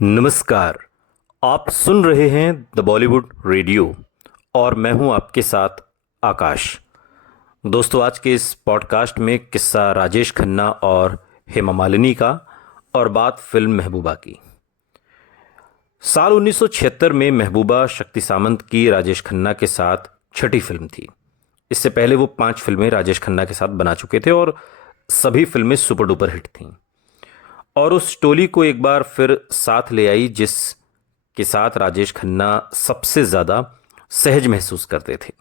नमस्कार। आप सुन रहे हैं द बॉलीवुड रेडियो और मैं हूं आपके साथ आकाश। दोस्तों, आज के इस पॉडकास्ट में किस्सा राजेश खन्ना और हेमा मालिनी का और बात फिल्म महबूबा की। साल 1976 में महबूबा शक्ति सामंत की राजेश खन्ना के साथ छठी फिल्म थी। इससे पहले वो 5 फिल्में राजेश खन्ना के साथ बना चुके थे और सभी फिल्में सुपर डुपर हिट थीं। और उस टोली को एक बार फिर साथ ले आई जिस के साथ राजेश खन्ना सबसे ज्यादा सहज महसूस करते थे।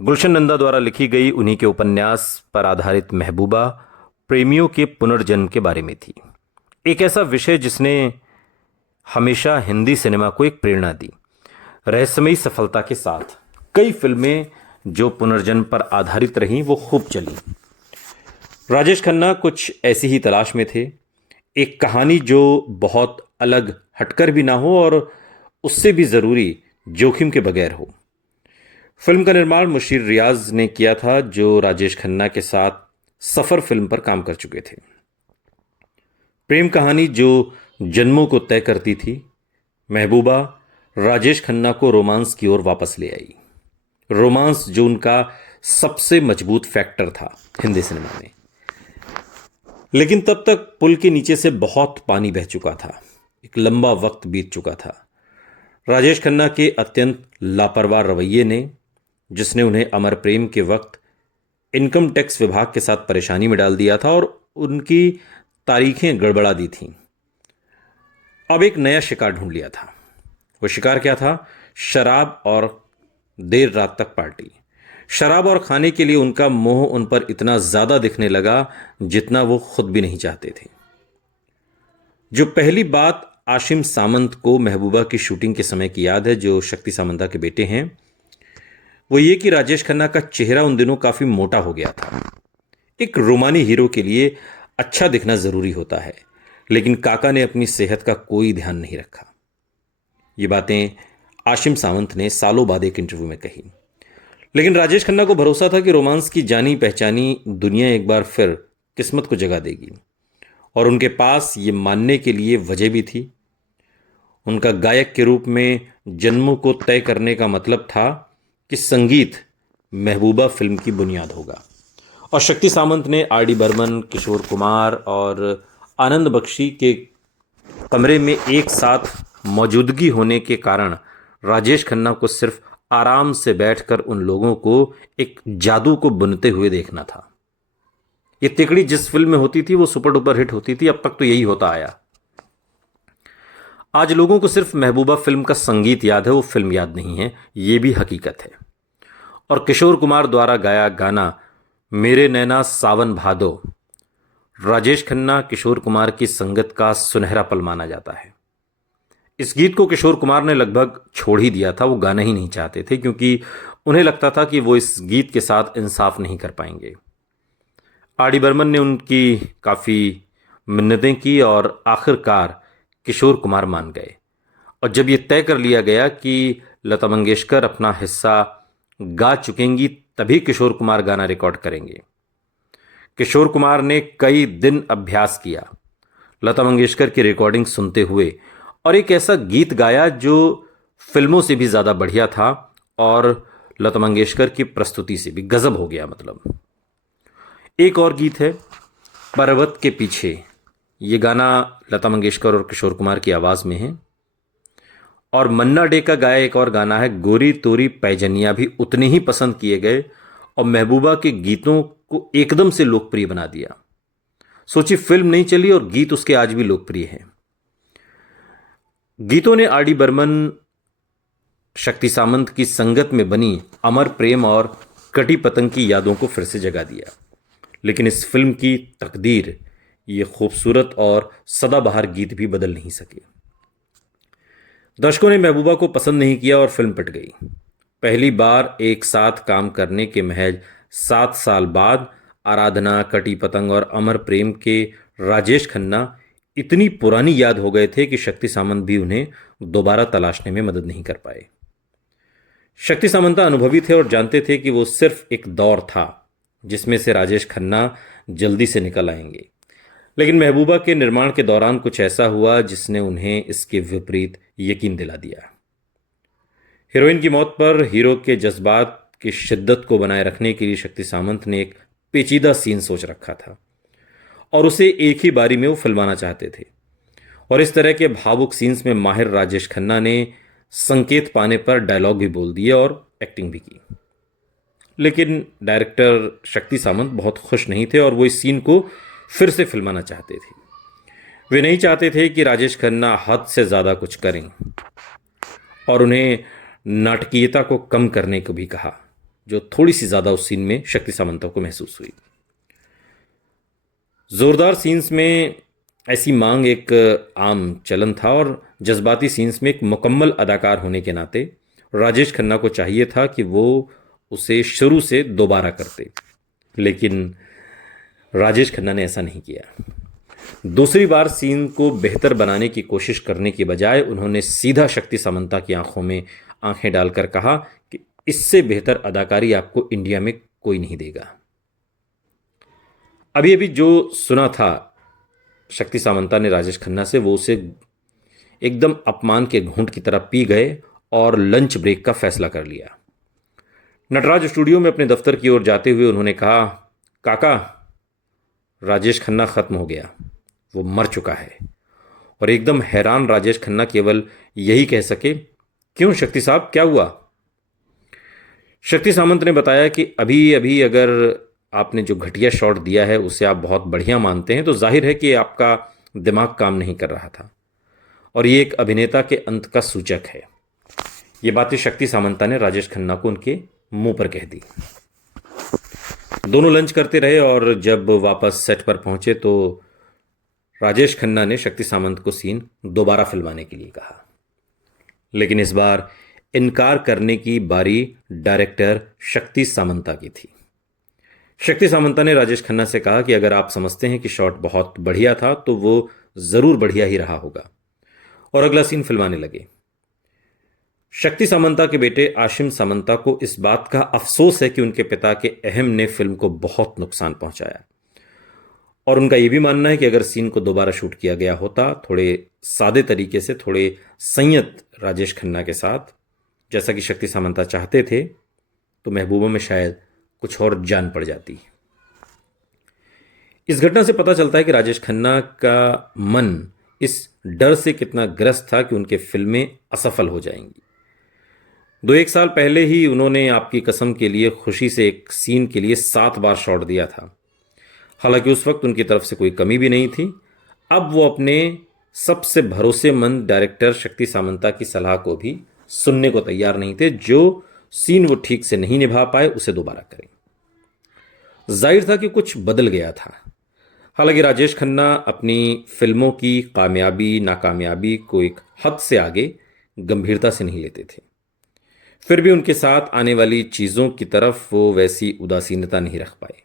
गुलशन नंदा द्वारा लिखी गई उन्हीं के उपन्यास पर आधारित महबूबा प्रेमियों के पुनर्जन्म के बारे में थी। एक ऐसा विषय जिसने हमेशा हिंदी सिनेमा को एक प्रेरणा दी। रहस्यमयी सफलता के साथ कई फिल्में जो पुनर्जन्म पर आधारित रहीं वो खूब चली। राजेश खन्ना कुछ ऐसी ही तलाश में थे, एक कहानी जो बहुत अलग हटकर भी ना हो और उससे भी जरूरी जोखिम के बगैर हो। फिल्म का निर्माण मुशीर रियाज ने किया था, जो राजेश खन्ना के साथ सफर फिल्म पर काम कर चुके थे। प्रेम कहानी जो जन्मों को तय करती थी, महबूबा राजेश खन्ना को रोमांस की ओर वापस ले आई। रोमांस जो उनका सबसे मजबूत फैक्टर था हिंदी सिनेमा में। लेकिन तब तक पुल के नीचे से बहुत पानी बह चुका था, एक लंबा वक्त बीत चुका था। राजेश खन्ना के अत्यंत लापरवाह रवैये ने, जिसने उन्हें अमर प्रेम के वक्त इनकम टैक्स विभाग के साथ परेशानी में डाल दिया था और उनकी तारीखें गड़बड़ा दी थीं, अब एक नया शिकार ढूंढ लिया था। वो शिकार क्या था? शराब और देर रात तक पार्टी। शराब और खाने के लिए उनका मोह उन पर इतना ज्यादा दिखने लगा जितना वो खुद भी नहीं चाहते थे। जो पहली बात आशिम सामंत को महबूबा की शूटिंग के समय की याद है, जो शक्ति सामंता के बेटे हैं, वो ये कि राजेश खन्ना का चेहरा उन दिनों काफी मोटा हो गया था। एक रोमानी हीरो के लिए अच्छा दिखना जरूरी होता है, लेकिन काका ने अपनी सेहत का कोई ध्यान नहीं रखा। ये बातें आशिम सावंत ने सालों बाद एक इंटरव्यू में कही। लेकिन राजेश खन्ना को भरोसा था कि रोमांस की जानी पहचानी दुनिया एक बार फिर किस्मत को जगा देगी, और उनके पास ये मानने के लिए वजह भी थी। उनका गायक के रूप में जन्मों को तय करने का मतलब था कि संगीत महबूबा फिल्म की बुनियाद होगा। और शक्ति सामंत ने आर डी बर्मन, किशोर कुमार और आनंद बख्शी के कमरे में एक साथ मौजूदगी होने के कारण राजेश खन्ना को सिर्फ आराम से बैठकर उन लोगों को एक जादू को बुनते हुए देखना था। ये तिकड़ी जिस फिल्म में होती थी वो सुपर डुपर हिट होती थी। अब तक तो यही होता आया। आज लोगों को सिर्फ महबूबा फिल्म का संगीत याद है, वो फिल्म याद नहीं है, ये भी हकीकत है। और किशोर कुमार द्वारा गाया गाना मेरे नैना सावन भादो राजेश खन्ना किशोर कुमार की संगत का सुनहरा पल माना जाता है। इस गीत को किशोर कुमार ने लगभग छोड़ ही दिया था, वो गाना ही नहीं चाहते थे, क्योंकि उन्हें लगता था कि वो इस गीत के साथ इंसाफ नहीं कर पाएंगे। आर डी बर्मन ने उनकी काफ़ी मिन्नतें की और आखिरकार किशोर कुमार मान गए। और जब ये तय कर लिया गया कि लता मंगेशकर अपना हिस्सा गा चुकेंगी तभी किशोर कुमार गाना रिकॉर्ड करेंगे। किशोर कुमार ने कई दिन अभ्यास किया लता मंगेशकर की रिकॉर्डिंग सुनते हुए, और एक ऐसा गीत गाया जो फिल्मों से भी ज़्यादा बढ़िया था और लता मंगेशकर की प्रस्तुति से भी गजब हो गया। मतलब एक और गीत है पर्वत के पीछे, ये गाना लता मंगेशकर और किशोर कुमार की आवाज़ में है। और मन्ना डे का गाया एक और गाना है गोरी तोरी पैजनिया, भी उतने ही पसंद किए गए और महबूबा के गीतों को एकदम से लोकप्रिय बना दिया। सोचिए, फिल्म नहीं चली और गीत उसके आज भी लोकप्रिय हैं। गीतों ने आर डी बर्मन, शक्ति सामंत की संगत में बनी अमर प्रेम और कटी पतंग की यादों को फिर से जगा दिया। लेकिन इस फिल्म की तकदीर ये खूबसूरत और सदाबहार गीत भी बदल नहीं सके। दर्शकों ने महबूबा को पसंद नहीं किया और फिल्म पिट गई। पहली बार एक साथ काम करने के महज 7 साल बाद आराधना, कटी पतंग और अमर प्रेम के राजेश खन्ना इतनी पुरानी याद हो गए थे कि शक्ति सामंत भी उन्हें दोबारा तलाशने में मदद नहीं कर पाए। शक्ति सामंता अनुभवी थे और जानते थे कि वो सिर्फ एक दौर था जिसमें से राजेश खन्ना जल्दी से निकल आएंगे। लेकिन महबूबा के निर्माण के दौरान कुछ ऐसा हुआ जिसने उन्हें इसके विपरीत यकीन दिला दिया। हीरोइन की मौत पर हीरो के जज्बात की शिद्दत को बनाए रखने के लिए शक्ति सामंत ने एक पेचीदा सीन सोच रखा था और उसे एक ही बारी में वो फिल्माना चाहते थे। और इस तरह के भावुक सीन्स में माहिर राजेश खन्ना ने संकेत पाने पर डायलॉग भी बोल दिए और एक्टिंग भी की। लेकिन डायरेक्टर शक्ति सामंत बहुत खुश नहीं थे और वो इस सीन को फिर से फिल्माना चाहते थे। वे नहीं चाहते थे कि राजेश खन्ना हद से ज़्यादा कुछ करें और उन्हें नाटकीयता को कम करने को भी कहा, जो थोड़ी सी ज़्यादा उस सीन में शक्ति सामंतों को महसूस हुई। जोरदार सीन्स में ऐसी मांग एक आम चलन था और जज्बाती सीन्स में एक मुकम्मल अदाकार होने के नाते राजेश खन्ना को चाहिए था कि वो उसे शुरू से दोबारा करते, लेकिन राजेश खन्ना ने ऐसा नहीं किया। दूसरी बार सीन को बेहतर बनाने की कोशिश करने की बजाय उन्होंने सीधा शक्ति सामंता की आंखों में आंखें डालकर कहा कि इससे बेहतर अदाकारी आपको इंडिया में कोई नहीं देगा। अभी अभी जो सुना था शक्ति सामंता ने राजेश खन्ना से, वो उसे एकदम अपमान के घूंट की तरह पी गए और लंच ब्रेक का फैसला कर लिया। नटराज स्टूडियो में अपने दफ्तर की ओर जाते हुए उन्होंने कहा, काका, राजेश खन्ना खत्म हो गया, वो मर चुका है। और एकदम हैरान राजेश खन्ना केवल यही कह सके, क्यों शक्ति साहब, क्या हुआ? शक्ति सामंत ने बताया कि अभी अभी अगर आपने जो घटिया शॉट दिया है उसे आप बहुत बढ़िया मानते हैं तो जाहिर है कि आपका दिमाग काम नहीं कर रहा था और ये एक अभिनेता के अंत का सूचक है। ये बातें शक्ति सामंता ने राजेश खन्ना को उनके मुंह पर कह दी। दोनों लंच करते रहे और जब वापस सेट पर पहुंचे तो राजेश खन्ना ने शक्ति सामंत को सीन दोबारा फिल्माने के लिए कहा, लेकिन इस बार इनकार करने की बारी डायरेक्टर शक्ति सामंता की थी। शक्ति सामंता ने राजेश खन्ना से कहा कि अगर आप समझते हैं कि शॉट बहुत बढ़िया था तो वो जरूर बढ़िया ही रहा होगा, और अगला सीन फिल्माने लगे। शक्ति सामंता के बेटे आशिम सामंता को इस बात का अफसोस है कि उनके पिता के अहम ने फिल्म को बहुत नुकसान पहुंचाया और उनका यह भी मानना है कि अगर सीन को दोबारा शूट किया गया होता थोड़े सादे तरीके से, थोड़े संयत राजेश खन्ना के साथ, जैसा कि शक्ति सामंता चाहते थे, तो महबूबा में शायद कुछ और जान पड़ जाती। इस घटना से पता चलता है कि राजेश खन्ना का मन इस डर से कितना ग्रस्त था कि उनके फिल्में असफल हो जाएंगी। 2-1 साल पहले ही उन्होंने आपकी कसम के लिए खुशी से एक सीन के लिए 7 बार शॉट दिया था। हालांकि उस वक्त उनकी तरफ से कोई कमी भी नहीं थी। अब वो अपने सबसे भरोसेमंद डायरेक्टर शक्ति सामंता की सलाह को भी सुनने को तैयार नहीं थे। जो सीन वो ठीक से नहीं निभा पाए उसे दोबारा करें। जाहिर था कि कुछ बदल गया था। हालांकि राजेश खन्ना अपनी फिल्मों की कामयाबी नाकामयाबी को एक हद से आगे गंभीरता से नहीं लेते थे। फिर भी उनके साथ आने वाली चीज़ों की तरफ वो वैसी उदासीनता नहीं रख पाए।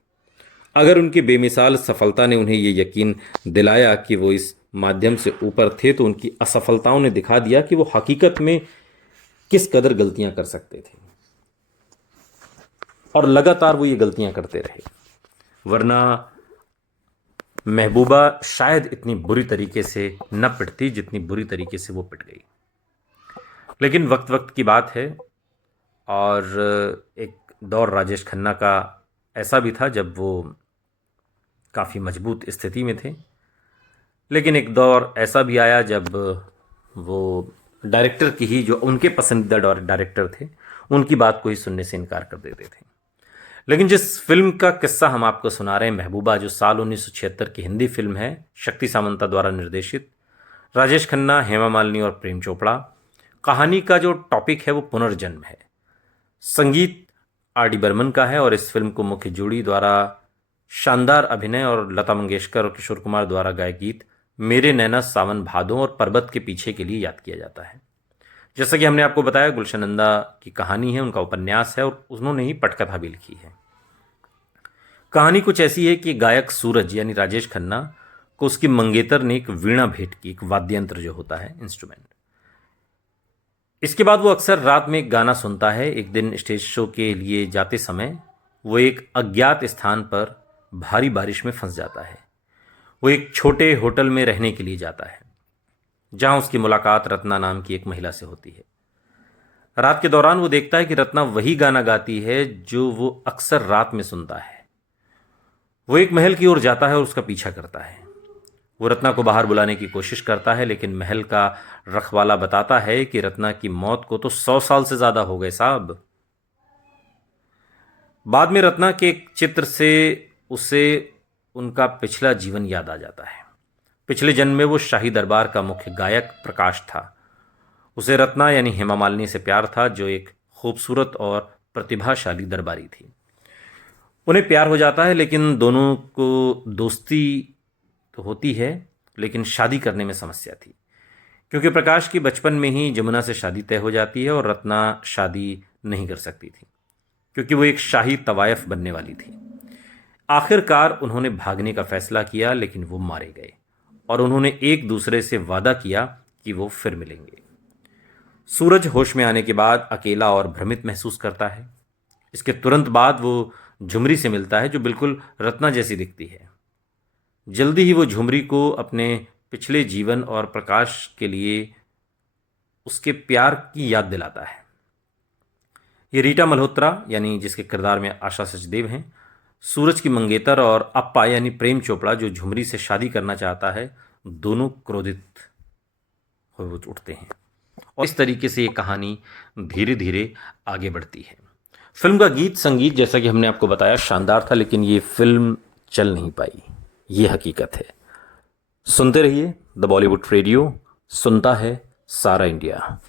अगर उनकी बेमिसाल सफलता ने उन्हें ये यकीन दिलाया कि वो इस माध्यम से ऊपर थे, तो उनकी असफलताओं ने दिखा दिया कि वो हकीकत में किस कदर गलतियां कर सकते थे, और लगातार वो ये गलतियां करते रहे। वरना महबूबा शायद इतनी बुरी तरीके से न पिटती जितनी बुरी तरीके से वो पिट गई। लेकिन वक्त वक्त की बात है, और एक दौर राजेश खन्ना का ऐसा भी था जब वो काफ़ी मजबूत स्थिति में थे, लेकिन एक दौर ऐसा भी आया जब वो डायरेक्टर की ही, जो उनके पसंदीदा डायरेक्टर थे, उनकी बात को ही सुनने से इनकार कर देते थे। लेकिन जिस फिल्म का किस्सा हम आपको सुना रहे हैं, महबूबा, जो साल 1976 की हिंदी फिल्म है, शक्ति सामंता द्वारा निर्देशित, राजेश खन्ना, हेमा मालिनी और प्रेम चोपड़ा। कहानी का जो टॉपिक है वो पुनर्जन्म है। संगीत आर डी बर्मन का है और इस फिल्म को मुख्य जोड़ी द्वारा शानदार अभिनय और लता मंगेशकर और किशोर कुमार द्वारा गाए गीत मेरे नैना सावन भादों और पर्वत के पीछे के लिए याद किया जाता है। जैसा कि हमने आपको बताया, गुलशन नंदा की कहानी है, उनका उपन्यास है और उन्होंने ही पटकथा भी लिखी है। कहानी कुछ ऐसी है कि गायक सूरज यानी राजेश खन्ना को उसकी मंगेतर ने एक वीणा भेंट की, एक वाद्यंत्र जो होता है, इंस्ट्रूमेंट। इसके बाद वो अक्सर रात में एक गाना सुनता है। एक दिन स्टेज शो के लिए जाते समय वो एक अज्ञात स्थान पर भारी बारिश में फंस जाता है। वो एक छोटे होटल में रहने के लिए जाता है, जहां उसकी मुलाकात रत्ना नाम की एक महिला से होती है। रात के दौरान वो देखता है कि रत्ना वही गाना गाती है जो वो अक्सर रात में सुनता है। वो एक महल की ओर जाता है और उसका पीछा करता है। वो रत्ना को बाहर बुलाने की कोशिश करता है, लेकिन महल का रखवाला बताता है कि रत्ना की मौत को तो 100 साल से ज्यादा हो गए साहब। बाद में रत्ना के एक चित्र से उसे उनका पिछला जीवन याद आ जाता है। पिछले जन्म में वो शाही दरबार का मुख्य गायक प्रकाश था। उसे रत्ना यानी हेमा मालिनी से प्यार था, जो एक खूबसूरत और प्रतिभाशाली दरबारी थी। उन्हें प्यार हो जाता है, लेकिन दोनों को दोस्ती तो होती है, लेकिन शादी करने में समस्या थी, क्योंकि प्रकाश की बचपन में ही जमुना से शादी तय हो जाती है और रत्ना शादी नहीं कर सकती थी, क्योंकि वो एक शाही तवायफ बनने वाली थी। आखिरकार उन्होंने भागने का फैसला किया, लेकिन वो मारे गए और उन्होंने एक दूसरे से वादा किया कि वो फिर मिलेंगे। सूरज होश में आने के बाद अकेला और भ्रमित महसूस करता है। इसके तुरंत बाद वो झुमरी से मिलता है, जो बिल्कुल रत्ना जैसी दिखती है। जल्दी ही वो झुमरी को अपने पिछले जीवन और प्रकाश के लिए उसके प्यार की याद दिलाता है। ये रीटा मल्होत्रा यानी जिसके किरदार में आशा सचदेव हैं, सूरज की मंगेतर, और अप्पा यानी प्रेम चोपड़ा जो झुमरी से शादी करना चाहता है, दोनों क्रोधित हो उठते हैं और इस तरीके से ये कहानी धीरे धीरे आगे बढ़ती है। फिल्म का गीत संगीत, जैसा कि हमने आपको बताया, शानदार था, लेकिन ये फिल्म चल नहीं पाई। ये हकीकत है। सुनते रहिए द बॉलीवुड रेडियो, सुनता है सारा इंडिया।